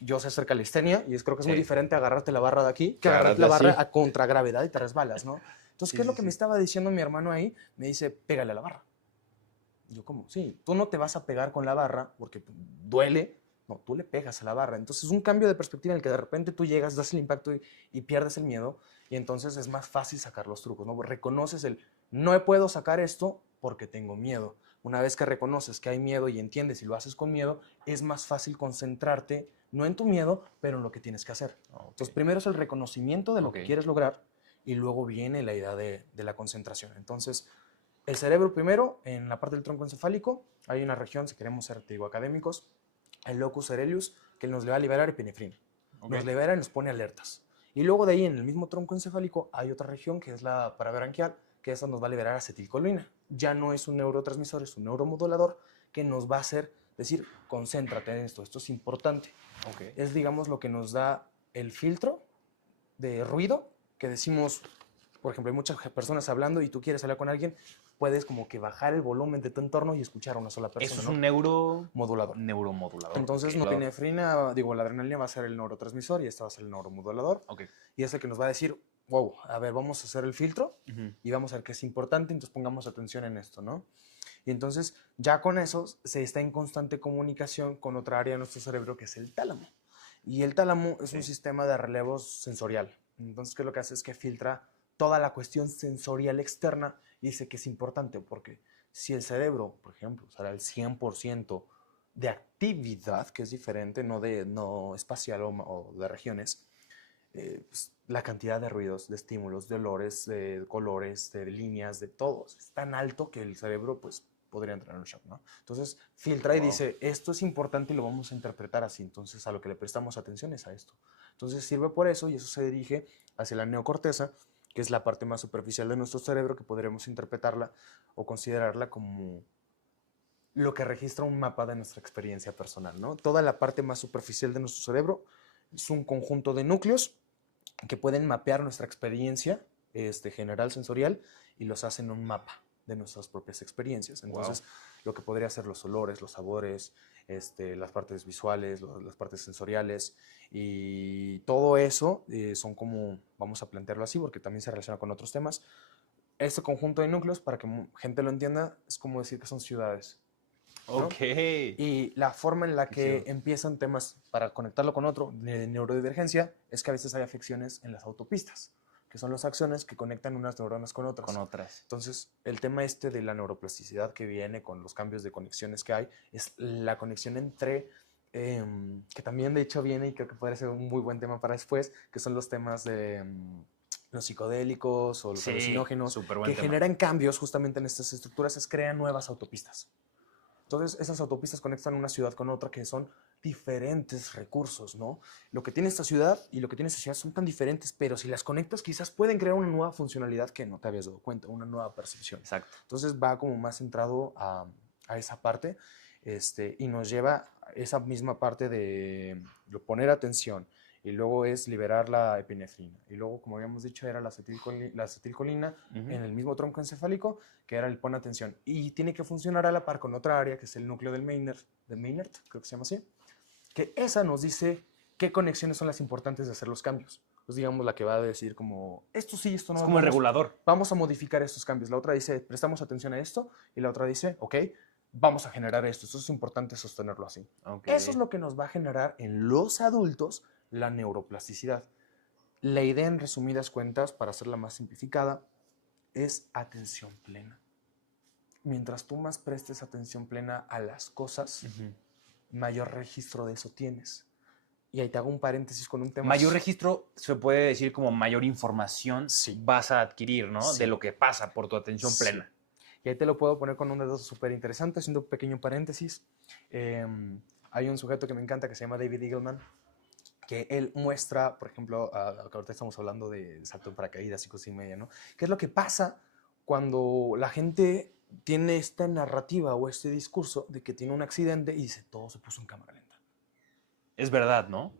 Yo sé hacer calistenia y creo que es muy diferente agarrarte la barra de aquí que agarrarte la barra a contragravedad y te resbalas, ¿no? Entonces, ¿qué es lo que me estaba diciendo mi hermano ahí? Me dice, pégale a la barra. Yo, ¿cómo? Sí, tú no te vas a pegar con la barra porque duele. No, tú le pegas a la barra. Entonces es un cambio de perspectiva en el que de repente tú llegas, das el impacto y pierdes el miedo, y entonces es más fácil sacar los trucos, ¿no? Reconoces no puedo sacar esto porque tengo miedo. Una vez que reconoces que hay miedo y entiendes y lo haces con miedo, es más fácil concentrarte, no en tu miedo, pero en lo que tienes que hacer. Okay. Entonces primero es el reconocimiento de lo que quieres lograr, y luego viene la idea de la concentración. Entonces, el cerebro primero, en la parte del tronco encefálico, hay una región, si queremos ser, te digo, académicos, el locus coeruleus, que nos le va a liberar epinefrina. Nos libera y nos pone alertas. Y luego de ahí, en el mismo tronco encefálico, hay otra región que es la parabranquial, que esa nos va a liberar acetilcolina. Ya no es un neurotransmisor, es un neuromodulador que nos va a hacer decir, concéntrate en esto es importante. Es, digamos, lo que nos da el filtro de ruido, que decimos, por ejemplo, hay muchas personas hablando y tú quieres hablar con alguien, puedes como que bajar el volumen de tu entorno y escuchar a una sola persona. Eso es un neuromodulador. Entonces, la epinefrina, la adrenalina va a ser el neurotransmisor y esta va a ser el neuromodulador. Y es el que nos va a decir, wow, a ver, vamos a hacer el filtro y vamos a ver qué es importante, entonces pongamos atención en esto, ¿no? Y entonces, ya con eso, se está en constante comunicación con otra área de nuestro cerebro que es el tálamo. Y el tálamo es un sistema de relevos sensorial. Entonces, ¿qué es lo que hace? Es que filtra toda la cuestión sensorial externa y dice que es importante porque si el cerebro, por ejemplo, usara el 100% de actividad, que es diferente, no espacial o de regiones, pues, la cantidad de ruidos, de estímulos, de olores, de colores, de líneas, de todo, es tan alto que el cerebro pues, podría entrar en un shock, ¿no? Entonces filtra y dice, esto es importante y lo vamos a interpretar así, entonces a lo que le prestamos atención es a esto. Entonces sirve por eso y eso se dirige hacia la neocorteza, que es la parte más superficial de nuestro cerebro, que podremos interpretarla o considerarla como lo que registra un mapa de nuestra experiencia personal, ¿no? Toda la parte más superficial de nuestro cerebro es un conjunto de núcleos que pueden mapear nuestra experiencia general sensorial y los hacen un mapa de nuestras propias experiencias. Entonces, lo que podría ser los olores, los sabores, las partes visuales, las partes sensoriales y todo eso son como, vamos a plantearlo así porque también se relaciona con otros temas. Este conjunto de núcleos, para que gente lo entienda, es como decir que son ciudades, ¿no? Y la forma en la que empiezan temas para conectarlo con otro de neurodivergencia es que a veces hay afecciones en las autopistas, que son las acciones que conectan unas neuronas con otras. Entonces, el tema de la neuroplasticidad que viene con los cambios de conexiones que hay es la conexión entre, que también de hecho viene y creo que podría ser un muy buen tema para después, que son los temas de los psicodélicos o los alucinógenos, que generan cambios justamente en estas estructuras, crean nuevas autopistas. Entonces, esas autopistas conectan una ciudad con otra que son diferentes recursos, ¿no? Lo que tiene esta ciudad y lo que tiene esta ciudad son tan diferentes, pero si las conectas quizás pueden crear una nueva funcionalidad que no te habías dado cuenta, una nueva percepción. Exacto. Entonces va como más centrado a esa parte y nos lleva a esa misma parte de poner atención y luego es liberar la epinefrina, y luego, como habíamos dicho, era la acetilcolina en el mismo tronco encefálico, que era el pon atención, y tiene que funcionar a la par con otra área, que es el núcleo del Maynard, creo que se llama así, que esa nos dice qué conexiones son las importantes de hacer los cambios. Pues digamos la que va a decir como, esto sí, esto no. Es como el regulador. Vamos a modificar estos cambios. La otra dice, prestamos atención a esto, y la otra dice, ok, vamos a generar esto. Eso es importante sostenerlo así. Okay. Eso es lo que nos va a generar en los adultos la neuroplasticidad. La idea, en resumidas cuentas, para hacerla más simplificada, es atención plena. Mientras tú más prestes atención plena a las cosas, mayor registro de eso tienes. Y ahí te hago un paréntesis con un tema. Mayor registro se puede decir como mayor información vas a adquirir, ¿no? De lo que pasa por tu atención plena. Y ahí te lo puedo poner con un dato súper interesante, haciendo un pequeño paréntesis. Hay un sujeto que me encanta que se llama David Eagleman, que él muestra, por ejemplo, que ahorita estamos hablando de salto en paracaídas y cosas y media, ¿no? ¿Qué es lo que pasa cuando la gente tiene esta narrativa o este discurso de que tiene un accidente y dice, todo se puso en cámara lenta? Es verdad, ¿no?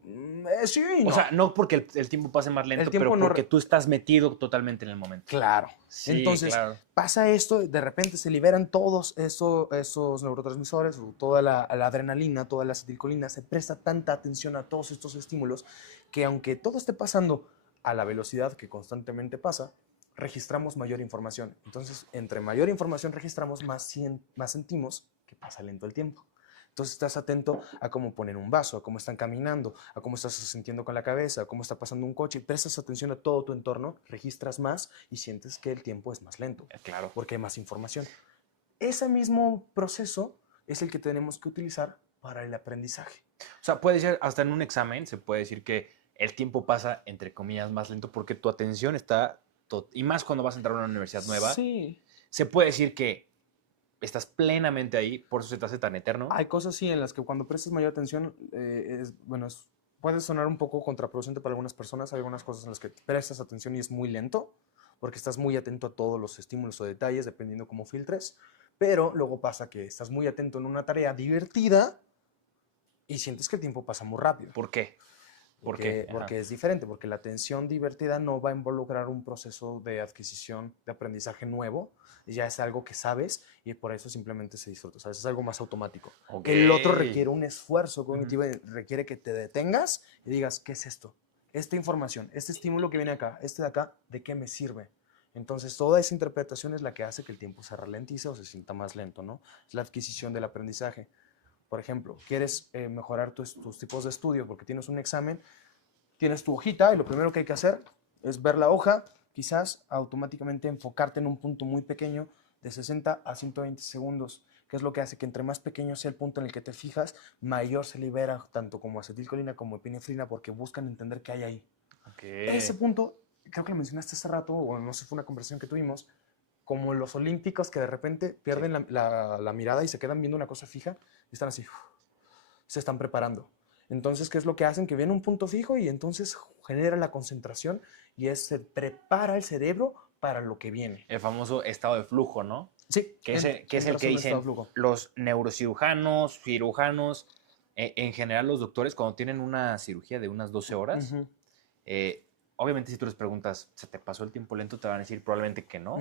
Sí, no. O sea, no porque el tiempo pase más lento, pero porque tú estás metido totalmente en el momento. Claro. Sí, entonces, pasa esto, de repente se liberan todos esos neurotransmisores, toda la adrenalina, toda la acetilcolina, se presta tanta atención a todos estos estímulos que aunque todo esté pasando a la velocidad que constantemente pasa, registramos mayor información. Entonces, entre mayor información registramos, más sentimos que pasa lento el tiempo. Entonces estás atento a cómo ponen un vaso, a cómo están caminando, a cómo estás sintiendo con la cabeza, a cómo está pasando un coche. Prestas atención a todo tu entorno, registras más y sientes que el tiempo es más lento. Claro. Porque hay más información. Ese mismo proceso es el que tenemos que utilizar para el aprendizaje. O sea, puede ser, hasta en un examen se puede decir que el tiempo pasa, entre comillas, más lento porque tu atención está... Y más cuando vas a entrar a una universidad nueva. Sí. Se puede decir que estás plenamente ahí, por eso se te hace tan eterno. Hay cosas sí en las que cuando prestas mayor atención, puede sonar un poco contraproducente para algunas personas. Hay algunas cosas en las que prestas atención y es muy lento, porque estás muy atento a todos los estímulos o detalles, dependiendo cómo filtres. Pero luego pasa que estás muy atento en una tarea divertida y sientes que el tiempo pasa muy rápido. ¿Por qué? Porque es diferente, porque la atención divertida no va a involucrar un proceso de adquisición, de aprendizaje nuevo, ya es algo que sabes y por eso simplemente se disfruta, ¿sabes? Es algo más automático. El otro requiere un esfuerzo cognitivo, requiere que te detengas y digas, ¿qué es esto? Esta información, este estímulo que viene acá, este de acá, ¿de qué me sirve? Entonces, toda esa interpretación es la que hace que el tiempo se ralentice o se sienta más lento, ¿no? Es la adquisición del aprendizaje. Por ejemplo, quieres mejorar tus tipos de estudio porque tienes un examen, tienes tu hojita y lo primero que hay que hacer es ver la hoja, quizás automáticamente enfocarte en un punto muy pequeño de 60 a 120 segundos, que es lo que hace que entre más pequeño sea el punto en el que te fijas, mayor se libera tanto como acetilcolina como epinefrina porque buscan entender qué hay ahí. Ese punto, creo que lo mencionaste hace rato, o no sé, fue una conversación que tuvimos, como los olímpicos que de repente pierden la mirada y se quedan viendo una cosa fija y están así, se están preparando. Entonces, ¿qué es lo que hacen? Que ven un punto fijo y entonces genera la concentración y se prepara el cerebro para lo que viene. El famoso estado de flujo, ¿no? Sí. Que es el que dicen los neurocirujanos, cirujanos, en general los doctores cuando tienen una cirugía de unas 12 horas, obviamente si tú les preguntas, ¿se te pasó el tiempo lento? Te van a decir probablemente que no,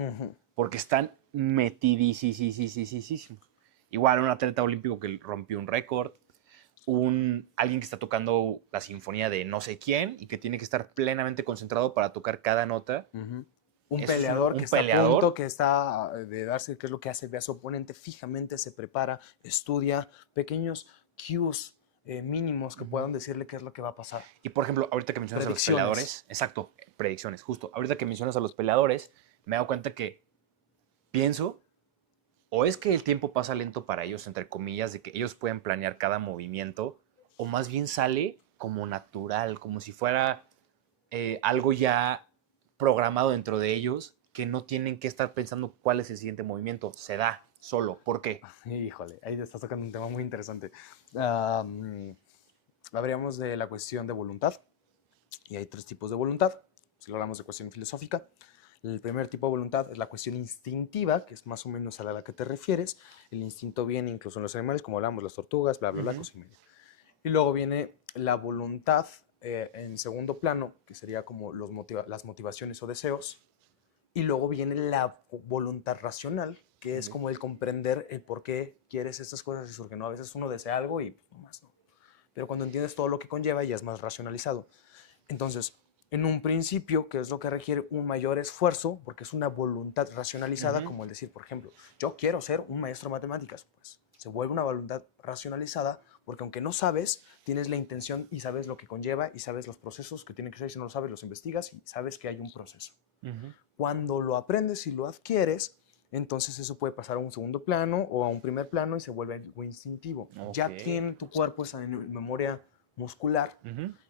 porque están metidísimos. Igual un atleta olímpico que rompió un récord, alguien que está tocando la sinfonía de no sé quién y que tiene que estar plenamente concentrado para tocar cada nota. Un peleador que está a punto, que está de darse, ¿qué es lo que hace? Ve a su oponente fijamente, se prepara, estudia pequeños cues mínimos que puedan decirle qué es lo que va a pasar. Y por ejemplo, ahorita que mencionas a los peleadores, exacto, predicciones, justo. Ahorita que mencionas a los peleadores, me he dado cuenta que pienso, o es que el tiempo pasa lento para ellos, entre comillas, de que ellos pueden planear cada movimiento, o más bien sale como natural, como si fuera algo ya programado dentro de ellos, que no tienen que estar pensando cuál es el siguiente movimiento. Se da solo. ¿Por qué? Híjole, ahí te estás tocando un tema muy interesante. Habríamos de la cuestión de voluntad, y hay 3 tipos de voluntad. Si lo hablamos de cuestión filosófica, el primer tipo de voluntad es la cuestión instintiva, que es más o menos a la que te refieres. El instinto viene incluso en los animales, como hablamos, las tortugas, bla, bla, bla, cosa y media. Y luego viene la voluntad en segundo plano, que sería como las motivaciones o deseos, y luego viene la voluntad racional, que es como el comprender el por qué quieres estas cosas y porque no. A veces uno desea algo y pues, nomás no. Pero cuando entiendes todo lo que conlleva ya es más racionalizado. Entonces, en un principio, que es lo que requiere un mayor esfuerzo, porque es una voluntad racionalizada, como el decir, por ejemplo, yo quiero ser un maestro de matemáticas, pues se vuelve una voluntad racionalizada, porque aunque no sabes, tienes la intención y sabes lo que conlleva y sabes los procesos que tienen que ser, y si no lo sabes, los investigas y sabes que hay un proceso. Cuando lo aprendes y lo adquieres, entonces eso puede pasar a un segundo plano o a un primer plano y se vuelve algo instintivo. Ya tiene tu cuerpo esa memoria muscular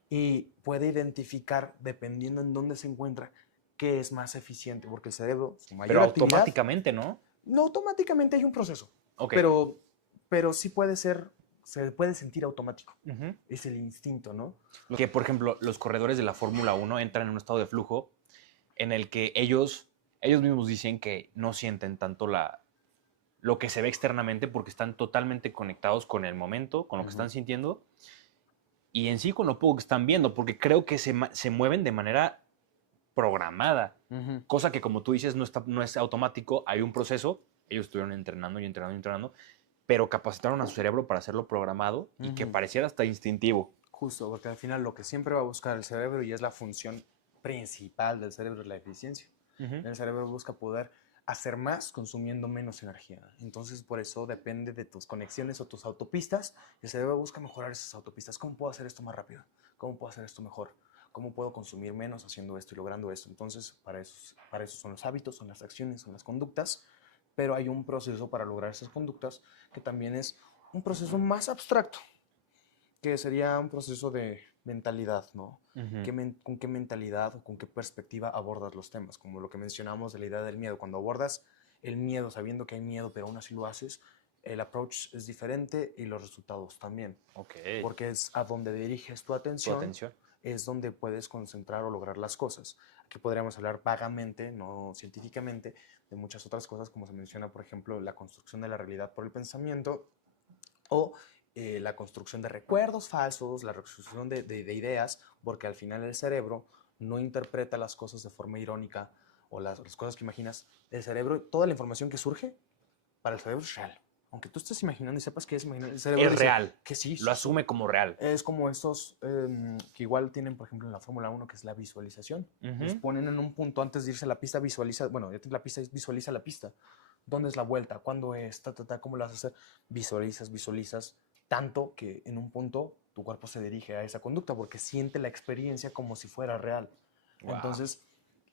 y puede identificar, dependiendo en dónde se encuentra, qué es más eficiente, porque el cerebro, su mayor Pero actividad, automáticamente, ¿no? no automáticamente hay un proceso, Ok. pero sí puede ser, se puede sentir automático. Es el instinto, ¿no? Que, por ejemplo, los corredores de la Fórmula 1 entran en un estado de flujo en el que ellos mismos dicen que no sienten tanto lo que se ve externamente porque están totalmente conectados con el momento, con lo que están sintiendo y en sí con lo poco que están viendo, porque creo que se mueven de manera programada, cosa que como tú dices no es automático, hay un proceso, ellos estuvieron entrenando y entrenando y entrenando, pero capacitaron a su cerebro para hacerlo programado y que pareciera hasta instintivo. Justo, porque al final lo que siempre va a buscar el cerebro y es la función principal del cerebro es la eficiencia. El cerebro busca poder hacer más consumiendo menos energía. Entonces, por eso depende de tus conexiones o tus autopistas. El cerebro busca mejorar esas autopistas. ¿Cómo puedo hacer esto más rápido? ¿Cómo puedo hacer esto mejor? ¿Cómo puedo consumir menos haciendo esto y logrando esto? Entonces, para eso son los hábitos, son las acciones, son las conductas. Pero hay un proceso para lograr esas conductas que también es un proceso más abstracto, que sería un proceso de mentalidad, ¿no? ¿Con qué mentalidad o con qué perspectiva abordas los temas? Como lo que mencionamos de la idea del miedo. Cuando abordas el miedo sabiendo que hay miedo, pero aún así lo haces, el approach es diferente y los resultados también. Porque es a donde diriges tu atención, es donde puedes concentrar o lograr las cosas. Aquí podríamos hablar vagamente, no científicamente, de muchas otras cosas, como se menciona, por ejemplo, la construcción de la realidad por el pensamiento o la construcción de recuerdos falsos, la construcción de ideas, porque al final el cerebro no interpreta las cosas de forma irónica o las cosas que imaginas. El cerebro, toda la información que surge, para el cerebro es real. Aunque tú estés imaginando y sepas que es imaginar, el cerebro Es dice real. que sí. Lo asume como real. Es como estos que igual tienen, por ejemplo, en la Fórmula 1, que es la visualización. Los ponen en un punto antes de irse a la pista, visualiza, bueno, ya la pista, visualiza la pista. ¿Dónde es la vuelta? ¿Cuándo es? ¿Cómo lo vas a hacer? Visualizas, tanto que en un punto tu cuerpo se dirige a esa conducta porque siente la experiencia como si fuera real. Wow. Entonces,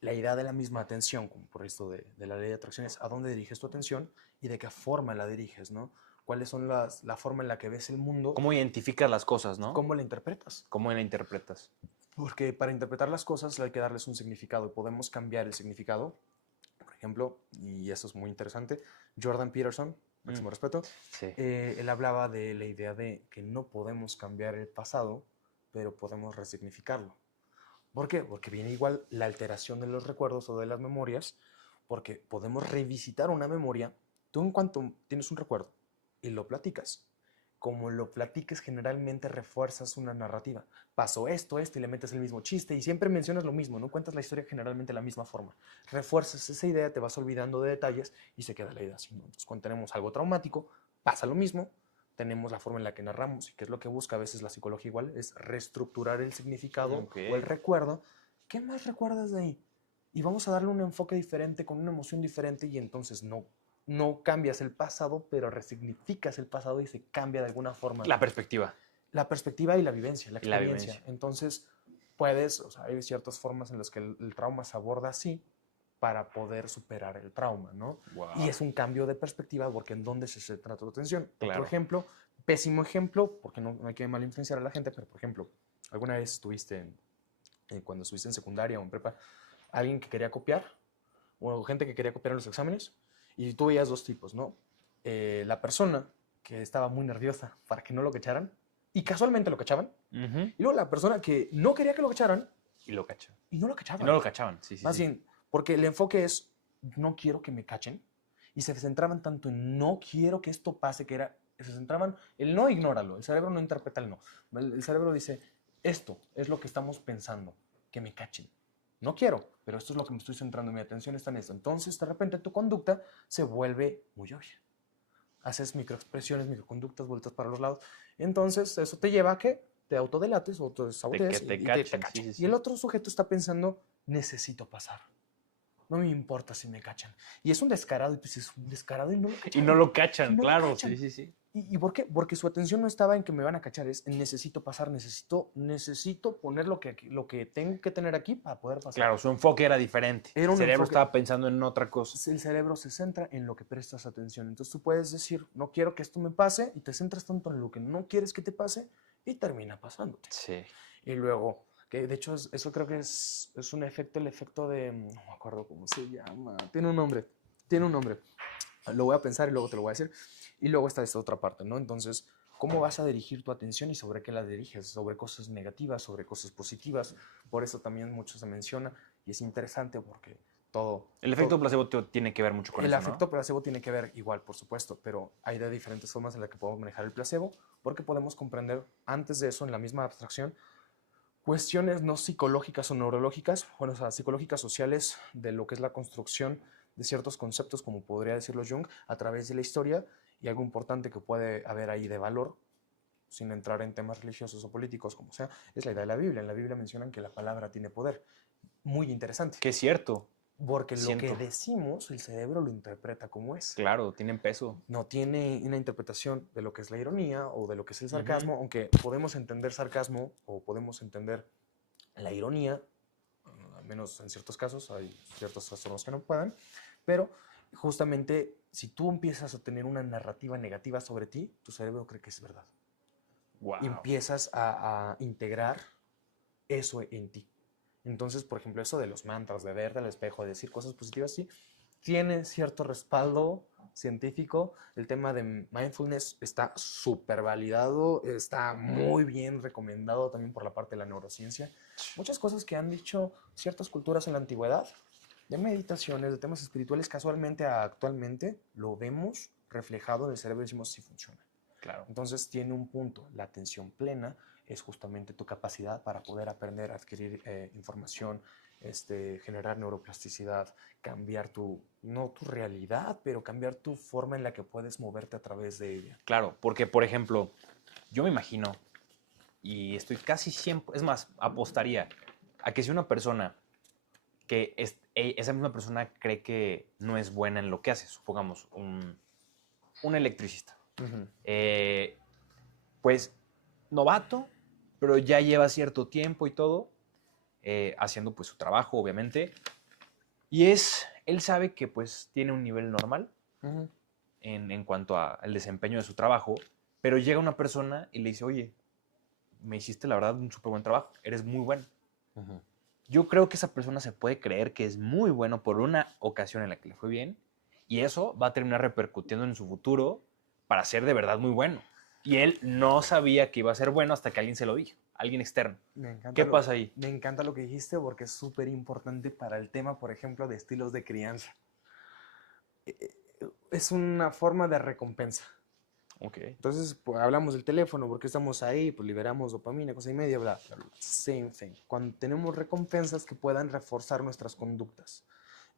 la idea de la misma atención, como por esto de la ley de atracción, es a dónde diriges tu atención y de qué forma la diriges, ¿no? ¿Cuáles son la forma en la que ves el mundo? ¿Cómo identificas las cosas, no? ¿Cómo la interpretas? ¿Cómo la interpretas? Porque para interpretar las cosas hay que darles un significado y podemos cambiar el significado. Por ejemplo, y eso es muy interesante, Jordan Peterson, máximo respeto, sí. Él hablaba de la idea de que no podemos cambiar el pasado, pero podemos resignificarlo. ¿Por qué? Porque viene igual la alteración de los recuerdos o de las memorias, porque podemos revisitar una memoria. Tú en cuanto tienes un recuerdo y lo platicas, como lo platiques generalmente refuerzas una narrativa. Pasó esto, y le metes el mismo chiste y siempre mencionas lo mismo, no cuentas la historia generalmente de la misma forma. Refuerzas esa idea, te vas olvidando de detalles y se queda la idea así, ¿no? Entonces, cuando tenemos algo traumático, pasa lo mismo, tenemos la forma en la que narramos y que es lo que busca a veces la psicología igual, es reestructurar el significado o el recuerdo. ¿Qué más recuerdas de ahí? Y vamos a darle un enfoque diferente, con una emoción diferente y entonces no cambias el pasado, pero resignificas el pasado y se cambia de alguna forma. La perspectiva. La perspectiva y la vivencia, la experiencia. Entonces, hay ciertas formas en las que el trauma se aborda así para poder superar el trauma, ¿no? Wow. Y es un cambio de perspectiva porque en dónde se centra tu atención. Claro. Otro ejemplo, pésimo ejemplo, porque no hay que mal influenciar a la gente, pero por ejemplo, alguna vez estuviste, cuando estuviste en secundaria o en prepa, alguien que quería copiar, o gente que quería copiar en los exámenes, y tú veías dos tipos, ¿no? La persona que estaba muy nerviosa para que no lo cacharan, y casualmente lo cachaban, y luego la persona que no quería que lo cacharan, y lo cachaban. Y no lo cachaban. Y no lo cachaban, sí. Más bien, porque el enfoque es, no quiero que me cachen, y se centraban tanto en no quiero que esto pase, se centraban, el no ignóralo, el cerebro no interpreta el no. El cerebro dice, esto es lo que estamos pensando, que me cachen. No quiero, pero esto es lo que me estoy centrando, mi atención está en esto. Entonces, de repente, tu conducta se vuelve muy obvia. Haces microexpresiones, microconductas, vueltas para los lados. Entonces, eso te lleva a que te autodelates o te De que sabotees te y cachen, te sí, cachen. sí, Y el sí. otro sujeto está pensando, necesito pasar. No me importa si me cachan. Y es un descarado, y tú dices, un descarado y no lo Y no cacharon. lo Y cachan, no lo claro, sí, cachan. sí, sí. ¿Y por qué? Porque su atención no estaba en que me van a cachar, es en necesito pasar, necesito poner lo que tengo que tener aquí para poder pasar. Claro, su enfoque era diferente. Era El un cerebro enfoque, estaba pensando en otra cosa. el cerebro se centra en lo que prestas atención. Entonces tú puedes decir, no quiero que esto me pase, y te centras tanto en lo que no quieres que te pase, y termina pasándote. Sí. Y luego, que de hecho eso creo que es un efecto, el efecto de, no me acuerdo cómo se llama, tiene un nombre. Lo voy a pensar y luego te lo voy a decir. Y luego está esta otra parte, ¿no? Entonces, ¿cómo vas a dirigir tu atención y sobre qué la diriges? Sobre cosas negativas, sobre cosas positivas. Por eso también mucho se menciona y es interesante porque El efecto placebo tiene que ver mucho con el eso, ¿no? efecto placebo tiene que ver igual, por supuesto, pero hay de diferentes formas en las que podemos manejar el placebo, porque podemos comprender antes de eso, en la misma abstracción, cuestiones no psicológicas o neurológicas, bueno, o sea, psicológicas sociales de lo que es la construcción de ciertos conceptos, como podría decirlo Jung, a través de la historia, y algo importante que puede haber ahí de valor, sin entrar en temas religiosos o políticos, como sea, es la idea de la Biblia. En la Biblia mencionan que la palabra tiene poder. Muy interesante, Que es cierto, porque lo que siento. decimos, el cerebro lo interpreta como es. Claro, tienen peso. No tiene una interpretación de lo que es la ironía o de lo que es el Ujú. sarcasmo, aunque podemos entender sarcasmo o podemos entender la ironía, al menos en ciertos casos, hay ciertos trastornos que no puedan, pero justamente si tú empiezas a tener una narrativa negativa sobre ti, tu cerebro cree que es verdad. Y Wow. empiezas a integrar eso en ti. Entonces, por ejemplo, eso de los mantras, de verte al espejo, de decir cosas positivas, sí, tiene cierto respaldo científico. El tema de mindfulness está súper validado, está muy bien recomendado también por la parte de la neurociencia. Muchas cosas que han dicho ciertas culturas en la antigüedad, de meditaciones, de temas espirituales, casualmente actualmente lo vemos reflejado en el cerebro y decimos sí funciona. Claro. Entonces tiene un punto, la atención plena es justamente tu capacidad para poder aprender, adquirir información, generar neuroplasticidad, cambiar no tu realidad, pero cambiar tu forma en la que puedes moverte a través de ella. Claro, porque por ejemplo, yo me imagino, y estoy casi siempre, es más, apostaría a que si una persona esa misma persona cree que no es buena en lo que hace, supongamos, un electricista, Uh -huh. pues novato, pero ya lleva cierto tiempo y todo, haciendo pues su trabajo, obviamente, y él sabe que pues tiene un nivel normal Uh -huh. en cuanto al desempeño de su trabajo, pero llega una persona y le dice, oye, me hiciste la verdad un súper buen trabajo, eres muy bueno. Uh -huh. Yo creo que esa persona se puede creer que es muy bueno por una ocasión en la que le fue bien y eso va a terminar repercutiendo en su futuro para ser de verdad muy bueno. Y él no sabía que iba a ser bueno hasta que alguien se lo dijo, alguien externo. ¿Qué pasa ahí? Me encanta lo que dijiste porque es súper importante para el tema, por ejemplo, de estilos de crianza. Es una forma de recompensa. Okay. Entonces, pues, hablamos del teléfono, porque estamos ahí, pues liberamos dopamina, cosa y media, bla, bla, bla. Same thing. Cuando tenemos recompensas que puedan reforzar nuestras conductas.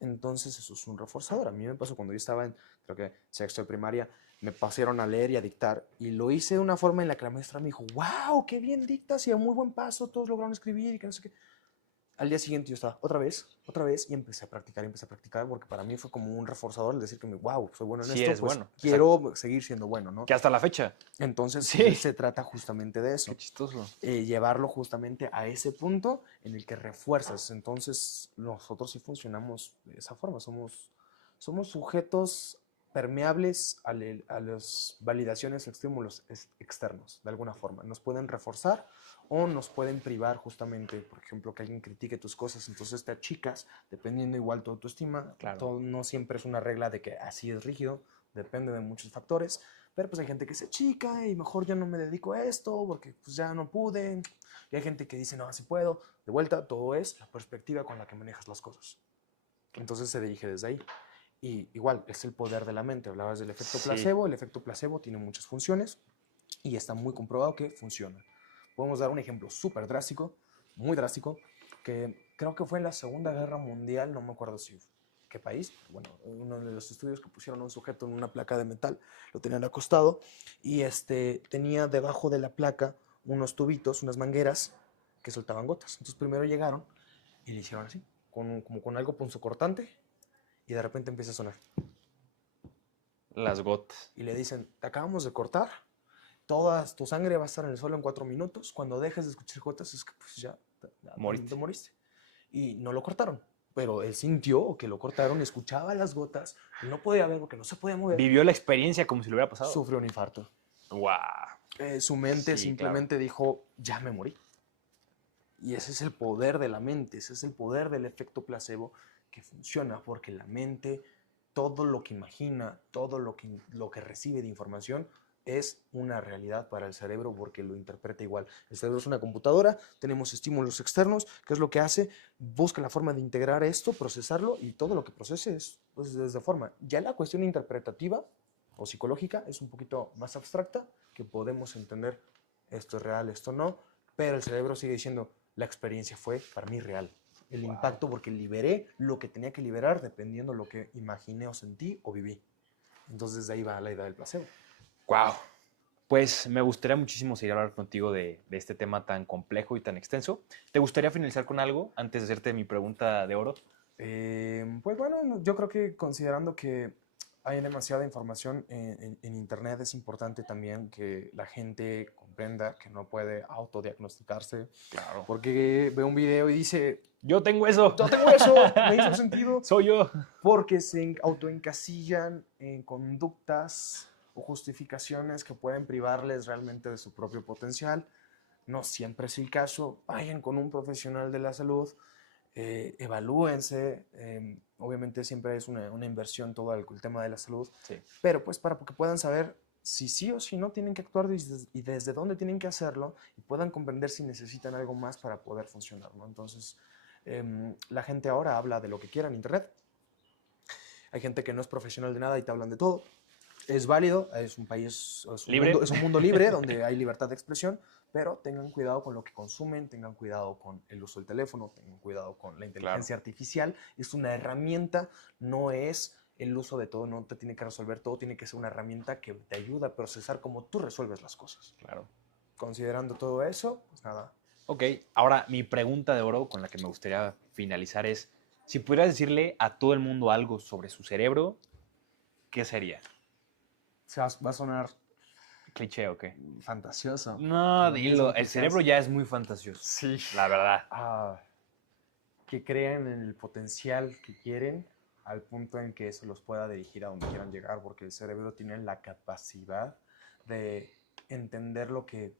Entonces, eso es un reforzador. A mí me pasó cuando yo estaba en, creo que, sexto de primaria, me pasaron a leer y a dictar. Y lo hice de una forma en la que la maestra me dijo, wow, qué bien dictas y a muy buen paso, todos lograron escribir y que no sé qué. Al día siguiente yo estaba otra vez, y empecé a practicar, porque para mí fue como un reforzador el decir que, wow, soy bueno en Sí, esto, eres pues bueno. quiero Exacto. seguir siendo bueno, ¿no? Que hasta la fecha. Entonces, Sí. se trata justamente de eso. Qué chistoso. Llevarlo justamente a ese punto en el que refuerzas. Entonces, nosotros sí funcionamos de esa forma. Somos sujetos permeables a las validaciones o estímulos externos, de alguna forma. Nos pueden reforzar o nos pueden privar justamente, por ejemplo, que alguien critique tus cosas, entonces te achicas, dependiendo igual tu autoestima. Claro. Todo no siempre es una regla de que así es rígido, depende de muchos factores, pero pues hay gente que se achica y mejor yo no me dedico a esto porque pues ya no pude, y hay gente que dice, no, así puedo. De vuelta, todo es la perspectiva con la que manejas las cosas. Entonces se dirige desde ahí. Y igual, es el poder de la mente. Hablabas del efecto placebo. El efecto placebo tiene muchas funciones y está muy comprobado que funciona. Podemos dar un ejemplo súper drástico, muy drástico, que creo que fue en la Segunda Guerra Mundial, no me acuerdo si qué país. Bueno, uno de los estudios que pusieron a un sujeto en una placa de metal, lo tenían acostado y tenía debajo de la placa unos tubitos, unas mangueras que soltaban gotas. Entonces primero llegaron y le hicieron así, como con algo punzocortante, y de repente empieza a sonar. Las gotas. Y le dicen, te acabamos de cortar, toda tu sangre va a estar en el suelo en 4 minutos, cuando dejes de escuchar gotas es que pues ya te moriste. Y no lo cortaron, pero él sintió que lo cortaron, escuchaba las gotas, y no podía ver porque no se podía mover. Vivió la experiencia como si le hubiera pasado. Sufrió un infarto. ¡Wow! Su mente Sí, simplemente dijo, ya me morí. Y ese es el poder de la mente, ese es el poder del efecto placebo que funciona, porque la mente, todo lo que imagina, todo lo que recibe de información, es una realidad para el cerebro porque lo interpreta igual. El cerebro es una computadora, tenemos estímulos externos, ¿qué es lo que hace? Busca la forma de integrar esto, procesarlo, y todo lo que procese es pues, desde forma. Ya la cuestión interpretativa o psicológica es un poquito más abstracta, que podemos entender esto es real, esto no, pero el cerebro sigue diciendo, la experiencia fue para mí real. El impacto porque liberé lo que tenía que liberar dependiendo de lo que imaginé o sentí o viví. Entonces de ahí va la idea del placebo. ¡Wow! Pues me gustaría muchísimo seguir hablando contigo de este tema tan complejo y tan extenso. ¿Te gustaría finalizar con algo antes de hacerte mi pregunta de oro? Pues bueno, yo creo que considerando que hay demasiada información en Internet, es importante también que la gente comprenda que no puede autodiagnosticarse. Claro. Porque ve un video y dice, Yo tengo eso. yo tengo eso, me hizo sentido. Soy yo. Porque se autoencasillan en conductas o justificaciones que pueden privarles realmente de su propio potencial. No siempre es el caso. Vayan con un profesional de la salud, evalúense. Obviamente siempre es una inversión todo el tema de la salud, Sí. pero pues para que puedan saber si sí o si no tienen que actuar y desde dónde tienen que hacerlo, y puedan comprender si necesitan algo más para poder funcionar, ¿no? Entonces, la gente ahora habla de lo que quiera en Internet. Hay gente que no es profesional de nada y te hablan de todo. Es válido, es un país, Libre. Es un mundo libre donde hay libertad de expresión, pero tengan cuidado con lo que consumen, tengan cuidado con el uso del teléfono, tengan cuidado con la inteligencia artificial. Es una herramienta, no es el uso de todo, no te tiene que resolver todo, tiene que ser una herramienta que te ayuda a procesar cómo tú resuelves las cosas. Claro. Considerando todo eso, pues nada. Ok, ahora mi pregunta de oro con la que me gustaría finalizar es, si pudieras decirle a todo el mundo algo sobre su cerebro, ¿qué sería? O sea, va a sonar ¿Cliché o qué? fantasioso. No, dilo, el cerebro ya es muy fantasioso. Sí. La verdad. Que crean en el potencial que quieren al punto en que eso los pueda dirigir a donde quieran llegar, porque el cerebro tiene la capacidad de entender lo que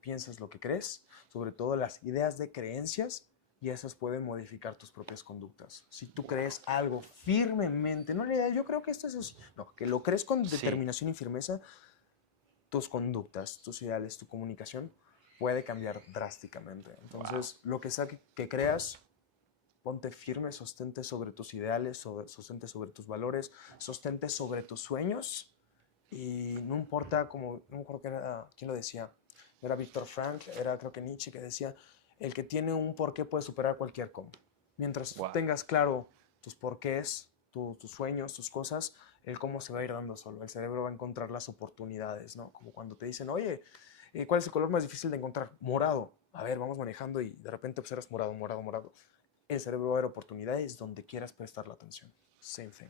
piensas, lo que crees, sobre todo las ideas de creencias, y esas pueden modificar tus propias conductas. Si tú crees algo firmemente, no la idea, yo creo que esto es así, no, que lo crees con determinación y firmeza, tus conductas, tus ideales, tu comunicación puede cambiar drásticamente. Entonces, lo que sea que creas, ponte firme, sostente sobre tus ideales, sostente sobre tus valores, sostente sobre tus sueños, y no importa, como, no me acuerdo quién lo decía, era Víctor Frank, era creo que Nietzsche, que decía, el que tiene un porqué puede superar cualquier cómo. Mientras tengas claro tus porqués, tus sueños, tus cosas, el cómo se va a ir dando solo. El cerebro va a encontrar las oportunidades, ¿no? Como cuando te dicen, oye, ¿cuál es el color más difícil de encontrar? Morado. A ver, vamos manejando y de repente observas morado, morado, morado. El cerebro va a ver oportunidades donde quieras prestar la atención. Same thing.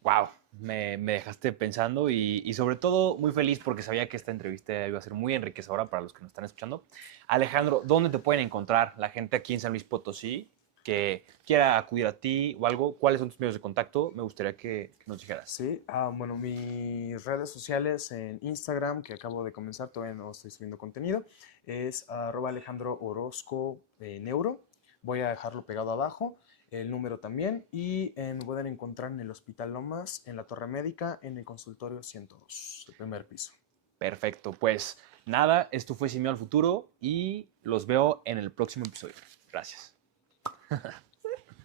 Wow, me dejaste pensando y sobre todo muy feliz porque sabía que esta entrevista iba a ser muy enriquecedora para los que nos están escuchando. Alejandro, ¿dónde te pueden encontrar la gente aquí en San Luis Potosí que quiera acudir a ti o algo? ¿Cuáles son tus medios de contacto? Me gustaría que nos dijeras. Sí, bueno, mis redes sociales en Instagram, que acabo de comenzar, todavía no estoy subiendo contenido, es @AlejandroOrozco Neuro. Voy a dejarlo pegado abajo, el número también, y me pueden encontrar en el Hospital Lomas, en la Torre Médica, en el consultorio 102, el primer piso. Perfecto, pues nada, esto fue Sin Miedo al Futuro y los veo en el próximo episodio. Gracias.